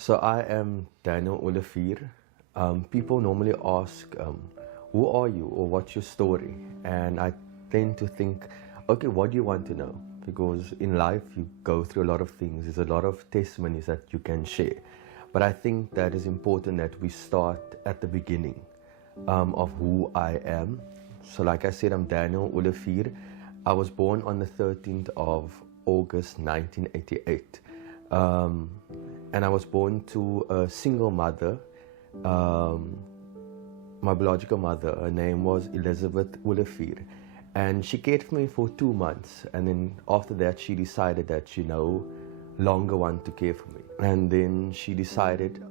So I am Daniel Olivier. People normally ask, who are you or what's your story? And I tend to think, okay, what do you want to know? Because in life you go through a lot of things. There's a lot of testimonies that you can share. But I think that it's important that we start at the beginning of who I am. So like I said, I'm Daniel Olivier. I was born on the 13th of August 1988. And I was born to a single mother. My biological mother, her name was Elizabeth Olivier. And she cared for me for 2 months. And then after that, she decided that she no longer wanted to care for me. And then she decided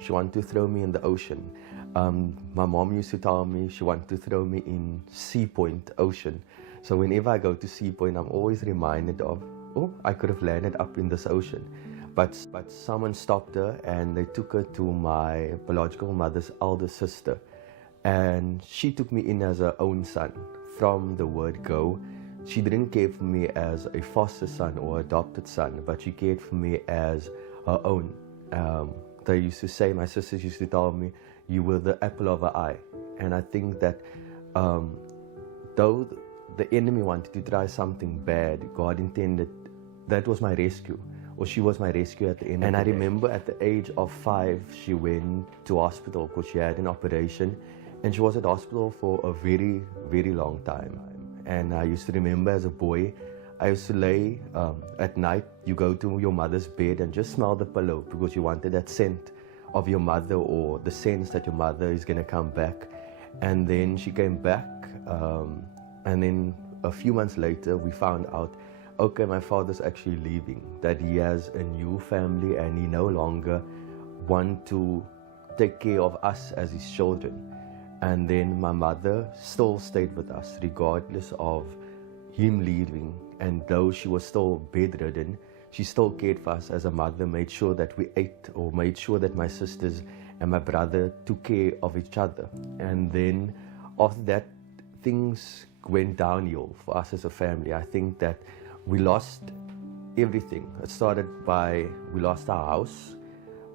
she wanted to throw me in the ocean. My mom used to tell me she wanted to throw me in Sea Point Ocean. So whenever I go to Sea Point, I'm always reminded of, oh, I could have landed up in this ocean. But someone stopped her and they took her to my biological mother's elder sister. And she took me in as her own son. From the word go, she didn't care for me as a foster son or adopted son, but she cared for me as her own. They used to say, my sisters used to tell me, you were the apple of her eye. And I think that though the enemy wanted to try something bad, God intended that was my rescue, or she was my rescue at the end. And I remember at the age of 5, she went to hospital because she had an operation, and she was at hospital for a very, very long time. And I used to remember as a boy, I used to lay at night, you go to your mother's bed and just smell the pillow because you wanted that scent of your mother or the sense that your mother is going to come back. And then she came back, and then a few months later, we found out, okay, my father's actually leaving, that he has a new family and he no longer wants to take care of us as his children. And then my mother still stayed with us regardless of him leaving, and though she was still bedridden, she still cared for us as a mother, made sure that we ate, or made sure that my sisters and my brother took care of each other. And then after that, things went downhill for us as a family. I think that we lost everything. It started by, we lost our house.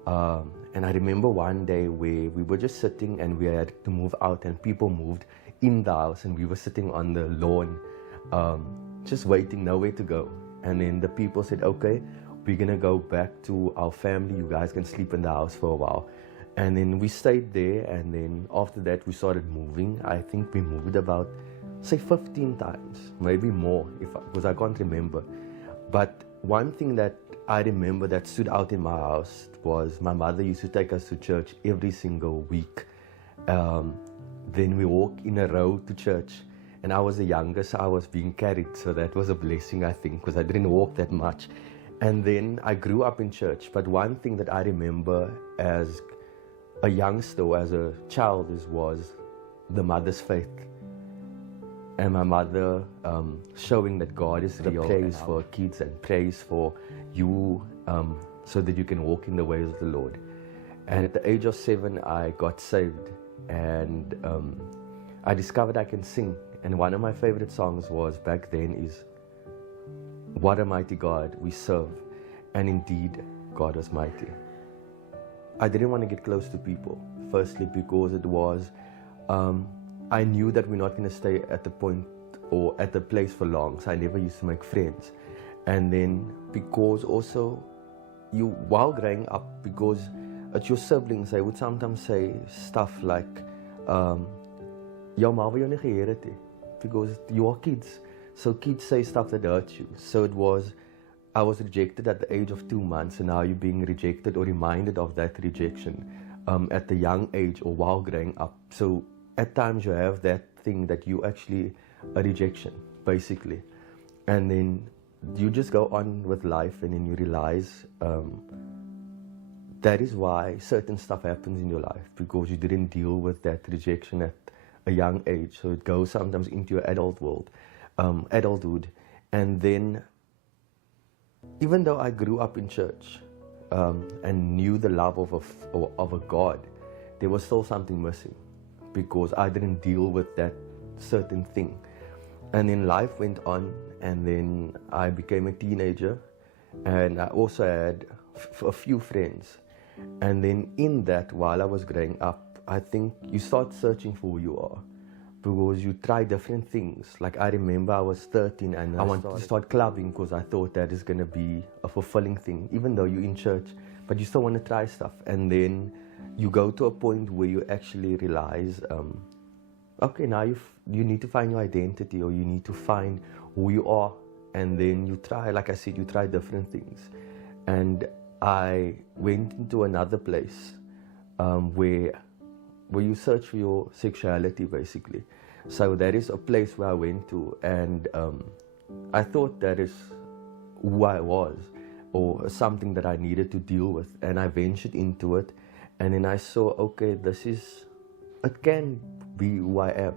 And I remember one day where we were just sitting and we had to move out, and people moved in the house and we were sitting on the lawn, just waiting, nowhere to go. And then the people said, okay, we're gonna go back to our family. You guys can sleep in the house for a while. And then we stayed there, and then after that we started moving. I think we moved about, say, 15 times, maybe more, because I can't remember. But one thing that I remember that stood out in my house was my mother used to take us to church every single week. Then we walked in a row to church, and I was the youngest, so I was being carried, so that was a blessing, I think, because I didn't walk that much. And then I grew up in church, but one thing that I remember as a youngster, or as a child, was the mother's faith. And my mother showing that God is real, prays for kids and prays for you, so that you can walk in the ways of the Lord. And at the age of 7, I got saved, and I discovered I can sing. And one of my favorite songs was, back then, is What a Mighty God We Serve. And indeed, God was mighty. I didn't want to get close to people, firstly because it was, I knew that we're not going to stay at the point or at the place for long, so I never used to make friends. And then because also, you, while growing up, because at your siblings, they would sometimes say stuff like, jou ma wil jou nie geheer het nie, because you are kids. So kids say stuff that hurts you. So it was, I was rejected at the age of 2 months, and now you're being rejected or reminded of that rejection at the young age or while growing up. So at times you have that thing that you actually a rejection, basically. And then you just go on with life, and then you realize that is why certain stuff happens in your life, because you didn't deal with that rejection at a young age. So it goes sometimes into your adulthood. And then, even though I grew up in church and knew the love of a God, there was still something missing, because I didn't deal with that certain thing. And then life went on, and then I became a teenager, and I also had a few friends. And then in that, while I was growing up, I think you start searching for who you are, because you try different things. Like I remember I was 13 and I wanted to start clubbing because I thought that is going to be a fulfilling thing, even though you're in church, but you still want to try stuff. And then you go to a point where you actually realize, okay, now you need to find your identity, or you need to find who you are. And then you try, like I said, you try different things. And I went into another place where you search for your sexuality, basically. So that is a place where I went to, and I thought that is who I was, or something that I needed to deal with. And I ventured into it, and then I saw, okay, it can be who I am.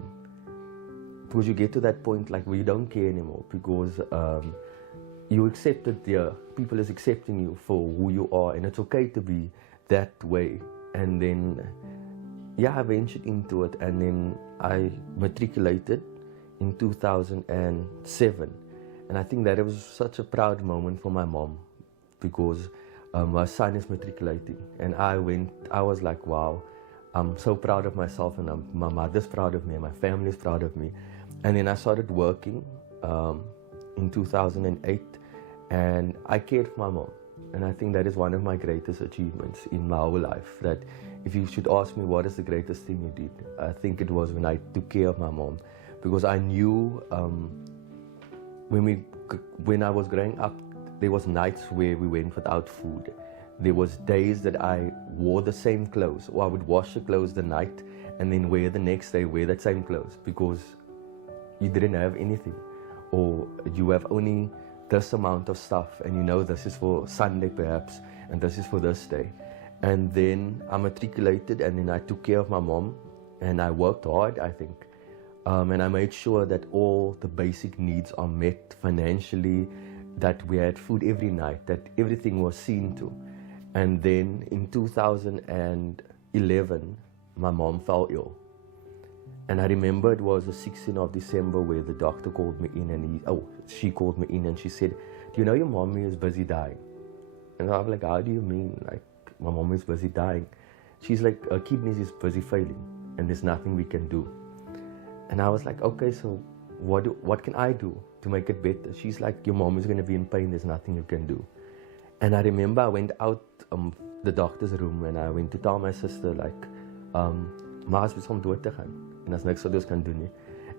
Because you get to that point like where you don't care anymore, because you accept it there. People is accepting you for who you are, and it's okay to be that way. And then, yeah, I ventured into it, and then I matriculated in 2007. And I think that it was such a proud moment for my mom, because my son is matriculating. And I was like, wow, I'm so proud of myself, and my mother's proud of me, and my family's proud of me. And then I started working in 2008, and I cared for my mom. And I think that is one of my greatest achievements in my whole life. That if you should ask me what is the greatest thing you did, I think it was when I took care of my mom. Because I knew when I was growing up, there was nights where we went without food. There was days that I wore the same clothes, or I would wash the clothes the night and then wear the next day, wear that same clothes, because you didn't have anything, or you have only this amount of stuff, and you know this is for Sunday perhaps, and this is for this day. And then I matriculated, and then I took care of my mom, and I worked hard, I think. And I made sure that all the basic needs are met financially, that we had food every night, that everything was seen to. And then in 2011, my mom fell ill. And I remember it was the 16th of December where the doctor called me in, and she called me in, and she said, do you know your mommy is busy dying? And I was like, how do you mean? Like, my mom is busy dying? She's like, her kidneys is busy failing, and there's nothing we can do. And I was like, okay, so what can I do to make it better? She's like, your mom is going to be in pain, there's nothing you can do. And I remember I went out the doctor's room, and I went to tell my sister, like, ma is om dood te gaan, en as niks wat ons kan doen nie.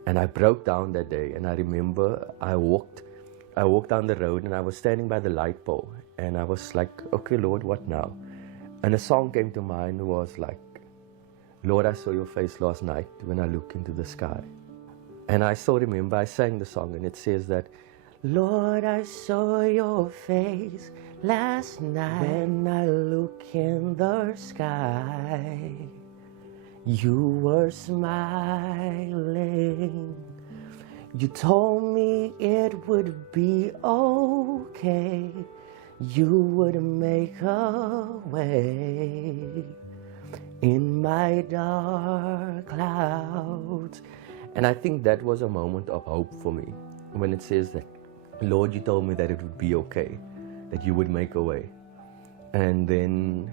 And I broke down that day, and I remember I walked down the road, and I was standing by the light pole, and I was like, okay, Lord, what now? And a song came to mind, was like, Lord, I saw your face last night when I look into the sky. And I still remember I sang the song, and it says that, Lord, I saw your face last night when I look in the sky. You were smiling. You told me it would be okay. You would make a way in my dark clouds. And I think that was a moment of hope for me, when it says that, Lord, you told me that it would be okay, that you would make a way. And then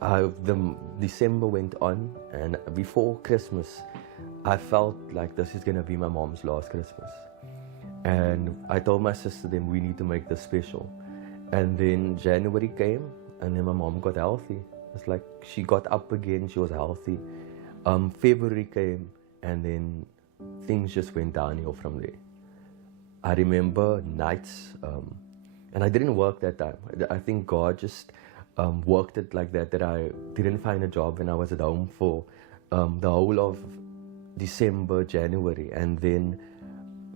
the December went on, and before Christmas, I felt like this is going to be my mom's last Christmas. And I told my sister, then we need to make this special. And then January came, and then my mom got healthy. It's like she got up again, she was healthy. February came, and then things just went downhill from there. I remember nights, and I didn't work that time. I think God just worked it like that I didn't find a job when I was at home for the whole of December, January. And then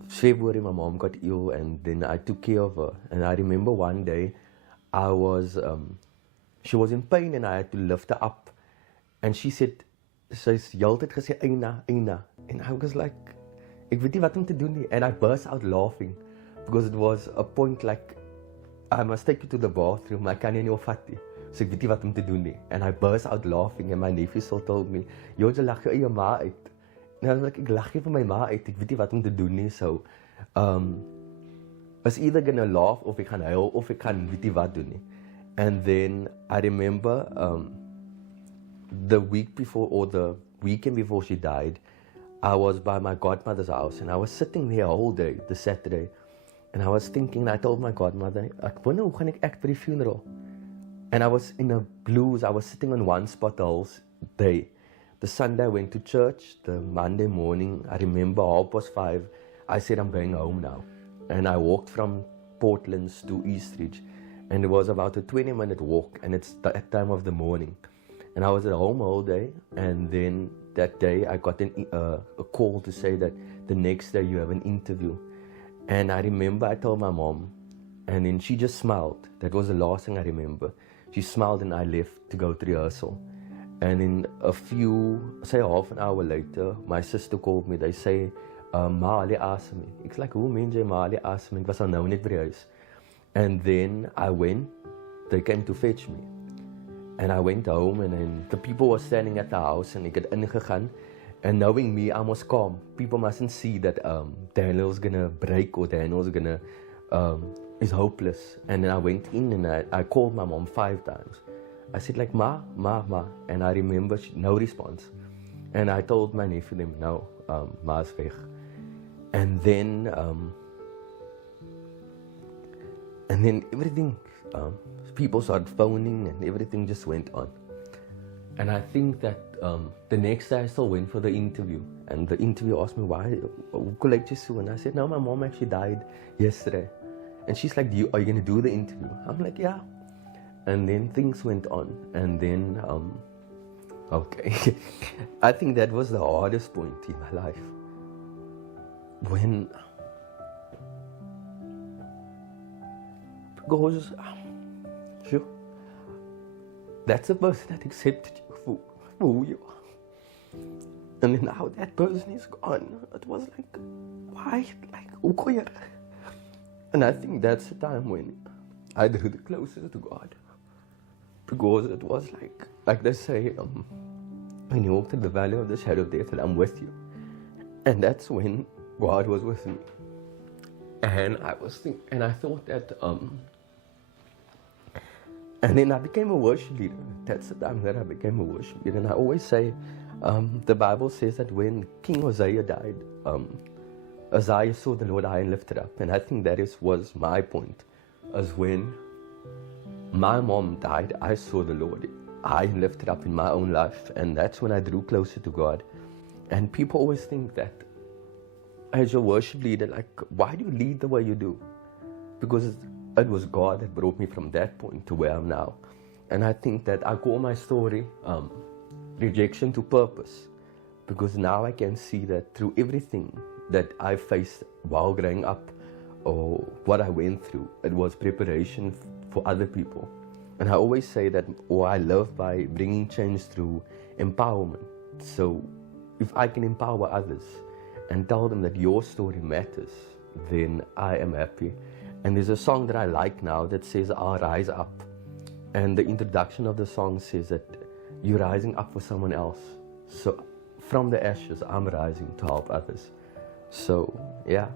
February, my mom got ill, and then I took care of her. And I remember one day, she was in pain, and I had to lift her up. And she said, sy's heeltyd gesê, Eina. And I was like, ek weet nie wat om te doen nie. And I burst out laughing, because it was a point like, I must take you to the bathroom, I kan nie jou vat nie. So ek weet nie wat om te doen nie. And I burst out laughing, and my nephew still told me, jy lag jou eie ma uit. And I was like, ek lag nie vir my ma uit, ek weet nie wat om te doen nie. So is either gonna laugh of ek gaan huil of ek gaan weet nie wat doen nie. And then I remember the week before or the weekend before she died, I was by my godmother's house and I was sitting there all day, the Saturday, and I was thinking, I told my godmother, ek wonder hoe gaan ek act by die funeral? And I was in a blues, I was sitting on one spot the whole day. The Sunday I went to church, the Monday morning, I remember 5:30, I said I'm going home now. And I walked from Portlands to Eastridge, and it was about a 20-minute walk, and it's that time of the morning. And I was at home all day, and then that day I got a call to say that the next day you have an interview. And I remember I told my mom, and then she just smiled. That was the last thing I remember. She smiled and I left to go to rehearsal. And in say half an hour later, my sister called me. They say, ma, hulle asem nie. Ek's like, hoe meen jy ma, hulle asem nie? Ek was al nou net by die huis. And then I went, they came to fetch me. And I went home and then the people were standing at the house and ek het ingegaan. And knowing me, I was calm. People mustn't see that Daniel's gonna break or Daniel's gonna is hopeless. And then I went in and I called my mom 5 times. I said like, ma. And I remember no response. And I told my nephew them, no, ma's weg. And then everything, people started phoning and everything just went on. And I think that the next day I still went for the interview. And the interviewer asked me, why, hoe lyk jy so? And I said, no, my mom actually died yesterday. And she's like, are you going to do the interview? I'm like, yeah. And then things went on. And then, okay. I think that was the hardest point in my life. Because, sure, that's a person that accepted you for who you are. And then now that person is gone. It was like, why? Like, hoe kon jy? And I think that's the time when I drew the closest to God. Because it was like they say, when you walk through the valley of the shadow of death, I'm with you. And that's when God was with me. And I thought that, and then I became a worship leader. That's the time that I became a worship leader. And I always say, the Bible says that when King Uzziah died, Uzziah saw the Lord high and lifted up. And I think that was my point, as when my mom died, I saw the Lord high and lifted up in my own life. And that's when I drew closer to God. And people always think that as a worship leader, like, why do you lead the way you do? Because it was God that brought me from that point to where I'm now. And I think that I call my story Rejection to Purpose. Because now I can see that through everything that I faced while growing up, or what I went through, it was preparation for other people. And I always say that, I live by bringing change through empowerment. So if I can empower others and tell them that your story matters, then I am happy. And there's a song that I like now that says, I'll rise up. And the introduction of the song says that you're rising up for someone else. So from the ashes, I'm rising to help others. So, yeah.